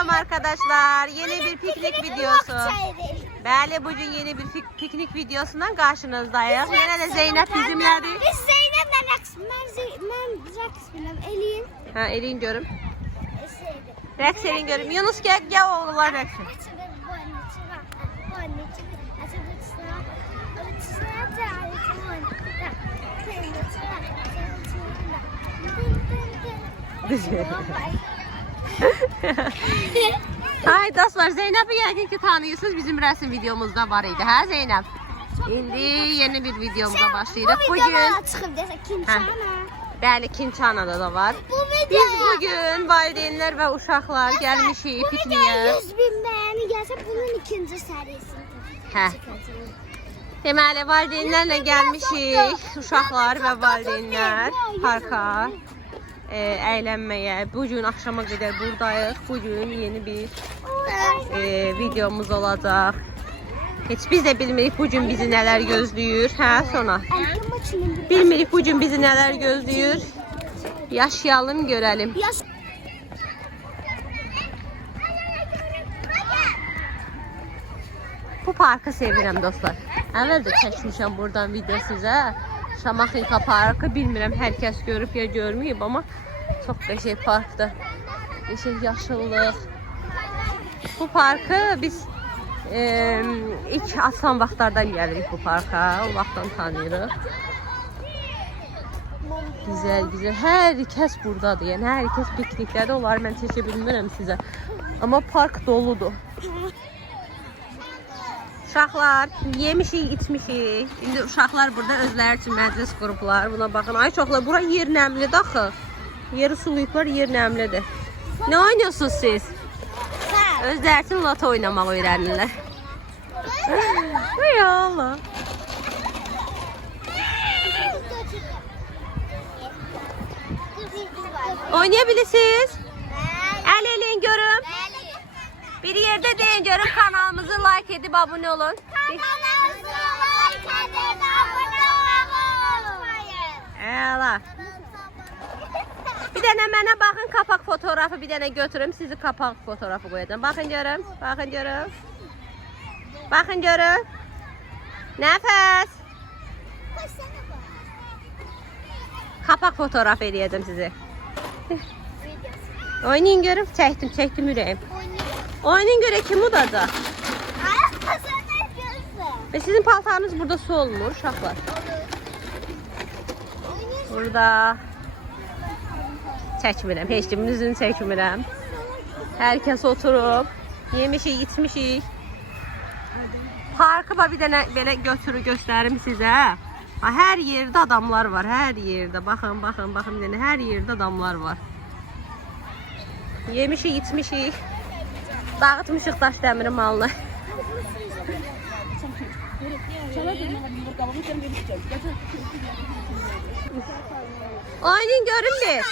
Salam arkadaşlar. Yeni bir piknik videosu. Bəli, bugün yeni bir piknik videosundan karşınızdayız. Yine de Zeynep bizimlədir. Biz Zeynep'le rəqs. Mən rəqs biləm. Elin. Ha, elin görüm. Rəqs elin görüm. Yunus gel oğullar rəqs. Ay dostlar, Zeynep'i yəqin ki tanıyırsınız, bizim rəsm videomuzda var idi, hə Zeynep? İndi yeni bir videomuza başlayırıq. Bugün çıxıb desə Kinçana. Bəli, Kinçanada da var. Biz bugün valideynlər və uşaqlar gəlmişik pikniyə. 100.000 bəyəni gəlsə bunun ikinci sərisini. Hə. Deməli, valideynlərlə gəlmişik, uşaqlar və valideynlər parka əylənməyə. Bugün axşama qədər buradayıq. Bugün yeni bir videomuz olacaq. Heç biz də bilmirik bugün bizi nələr gözləyir. Hə, Sona? Bilmirik bugün bizi nələr gözləyir. Yaşayalım, görelim. Bu parkı sevirəm dostlar. Əvvəl də çəkmişəm buradan video sizə. Şamaxınka parkı, bilmirəm hər kəs görüb ya görməyib, amma çox qəşəng parkdır. Qəşəng yaşıllıq. Bu parkı biz ilk açılan vaxtlardan gəlirik bu parka. O vaxtdan tanıyırıq. Güzel. Hər kəs buradadır. Yəni hər kəs pikniklədə olar. Mən çəkə bilmirəm sizə. Amma park doludur. Uşaqlar yemişik, içmişik. İndi uşaqlar burada özləri üçün məclis qurublar. Buna baxın. Ay çoxlar, bura yer nəmlidir axı. Yeri sulayıblar, yer nəmlidir. Nə oynuyorsunuz siz? Özləri üçün loto oynamaq öyrənirlər. Ay Allah. Oynayabilirsiniz. El elin görüm. Bir yerde deyin görün, kanalımızı like edip abone olun. Kanalımızı like edip abone olmayın. Əla. Bir dənə mənə baxın, kapak fotoğrafı bir dənə götürüm, sizi kapak fotoğrafı koyacağım. Bakın görüm, bakın görüm. Bakın görüm. Nəfəs. Kapak fotoğrafı edəcəm sizi. Oynayın görüm, çəkdim ürəyim. Oynayın görə kim udacaq? Ve sizin paltarınız burada su olmur uşaqlar. Burada çəkmirəm, heç kimin üzünü çəkmirəm. Hər kəs oturub, yemişik, içmişik. Parkı bir dənə belə göstərim sizə. Hər yerdə adamlar var, hər yerdə. Baxın, bir dənə hər yerdə adamlar var. Yemişik, içmişik. Dağıtmışıq daş dəmiri malını. Oynayın görün bir.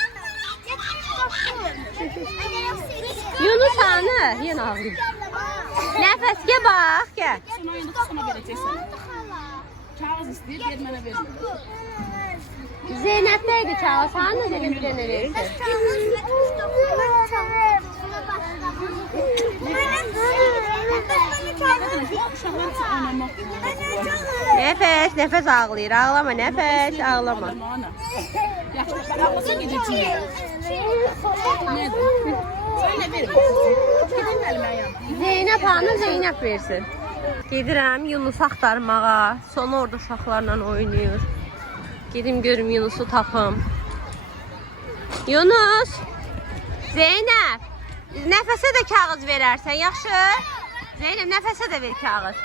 Yunus hanı? Yine ağlayayım. Nəfəs gel bax, gel. Kağız istəyir, ver mənə ver. Zeynep'teydi kağız. Hanı dedim bir dənə verirsin. Nefes ağlayır. Ağlama nefes, ağlama. Zeynep hanı Zeynep versin. Gedirəm Yunus axtarmağa. Sonra orada uşaqlarla oynayır. Gedim görüm Yunus'u tapım. Yunus. Zeynep. Nəfəsə də kağız verərsən, yaxşı? Zeynep nəfəsə də ver kağız.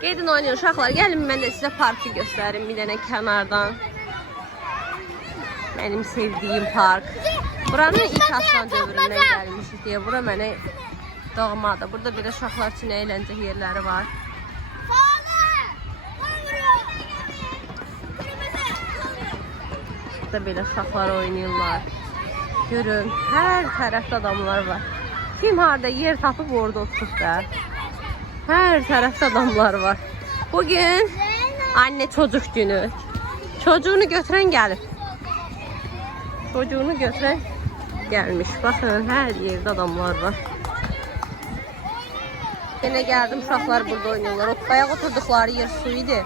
Gedin oynayın uşaqlar. Gəlin mən də sizə parkı göstərim bir dənə kənardan. Mənim sevdiyim park. Buranın ilk aslan dövründən gəlmişik deyə. Bura mənə doğmadır. Burada belə uşaqlar üçün əyləncə yerləri var. Burada belə uşaqlar oynayırlar. Görün, hər tərəfdə adamlar var. Kim harada yer tapıb orada oturub da. Hər tərəfdə adamlar var. Bugün anne çocuk günü. Çocuğunu götüren gelip. Çocuğunu götüren gelmiş. Bakın her yerde adamlar var. Yine geldim, uşaqlar burada oynuyorlar. Bayaq oturdukları yer su idi.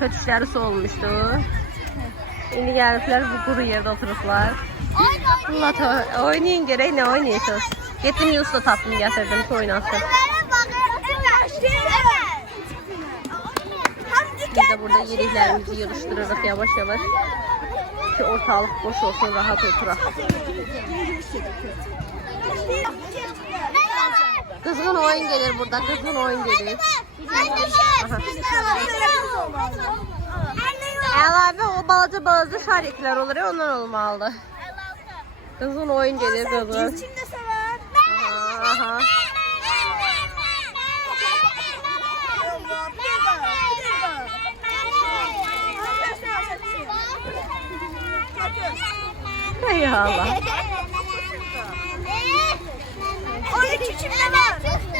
Kötüşləri su olmuşdu. İndi gəliblər bu quru yerdə oturublar. Oynayın görək nə oynayırsınız. Getdim Yusuf'la tapdım, gətirdim ki oynasın. Biz de burada yediklərimizi yığışdırırıq yavaş yavaş. Ki ortalık boş olsun, rahat oturaq. Kızgın oyun gelir burada, kızgın oyun gelir. Əlavə o balaca şaritlər olur ya, ondan olmalıdır. Kızgın oyun gelir, kızgın. Aha. Hay Allah. Orada küçükler var. Ben de.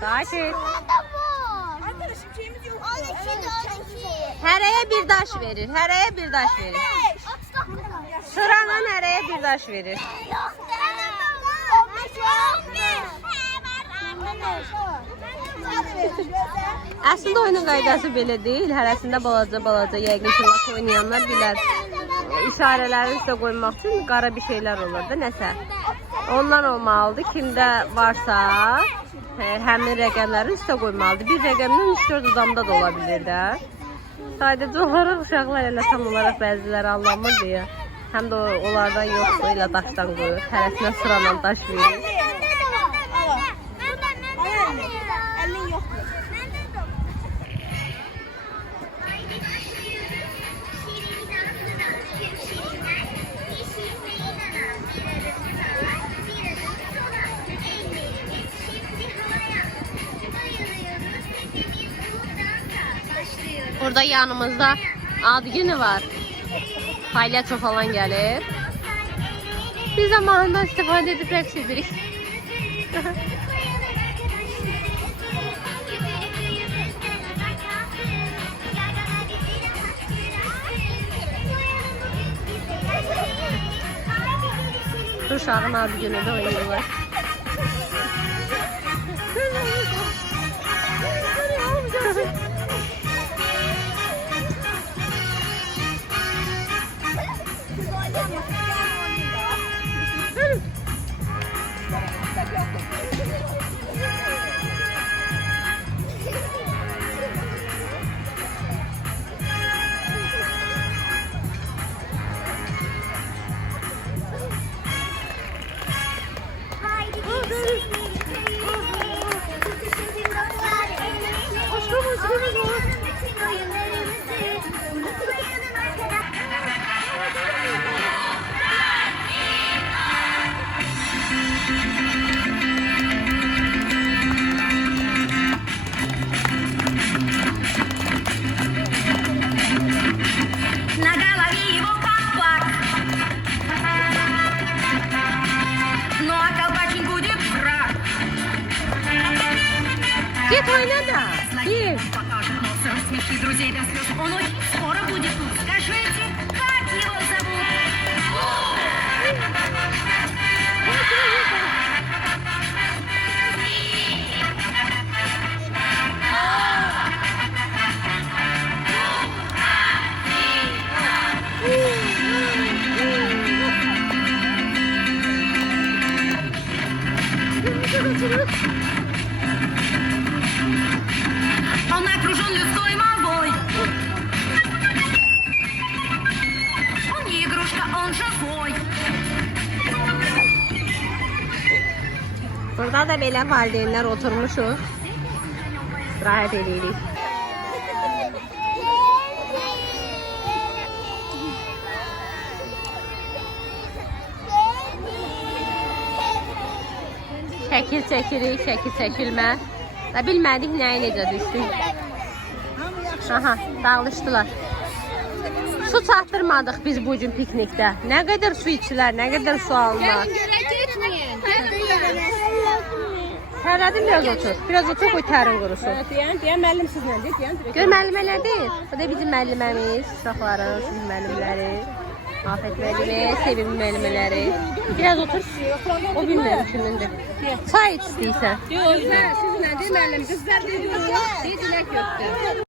Sakin. Arkadaşım şeyimiz yok. Hərəyə bir daş verir. Sıranla hərəyə bir daş verir. Aslında oyunun qaydası belə deyil. Hərəsində balaca yəqin ki lat oynayanlar bilər. İşarələri üstə qoymaq üçün qara bir şeylər olur da nəsə. Ondan olmalıdır. Kimdə varsa həmin rəqəmləri üstə qoymalıdır. Bir rəqəmdən 3-4 adamda da ola bilir də. Sadəcə olaraq uşaqlar elə tam olaraq bəziləri anlamır deyə. Həm də onlardan yoxsa elə daşdan qoyur. Hərəsinə sıralan daş verir. Burada yanımızda ad günü var. Palyaço falan gelir. Biz zamanında istifade edip rəqs edirik. Uşağın ad günü de oynuyorlar. Git oyna da. Git. Смешных друзей до слез. Он очень скоро будет тут. Скажите, как его зовут? Он окружен людской молвой. Он не игрушка, он живой. Burada da belə valideynlər oturmuşuq. İstirahət edirik. Şəkil çəkirik, şəkil çəkilmə. Və bilmədik nəyi necə düşdük. Aha, dağılışdılar. Su çatdırmadıq biz bu gün piknikdə. Nə qədər su içilər, nə qədər su alınır. Tərlədim biraz otur. Biraz otur qoy tərin qurusun. Deyən müəllim sizlə deyir. Gör müəllimə nədir? Bu da bizim müəlliməmiz, uşaqların, sizin müəllimləri. Afət müəllimi, Sevim müəllimələri. Biraz otur. O bilmirəm kimindir. Çay iç istəyirsən. Yox, sizlə deyir müəllim. Qızlar deyir, dilək yoxdur.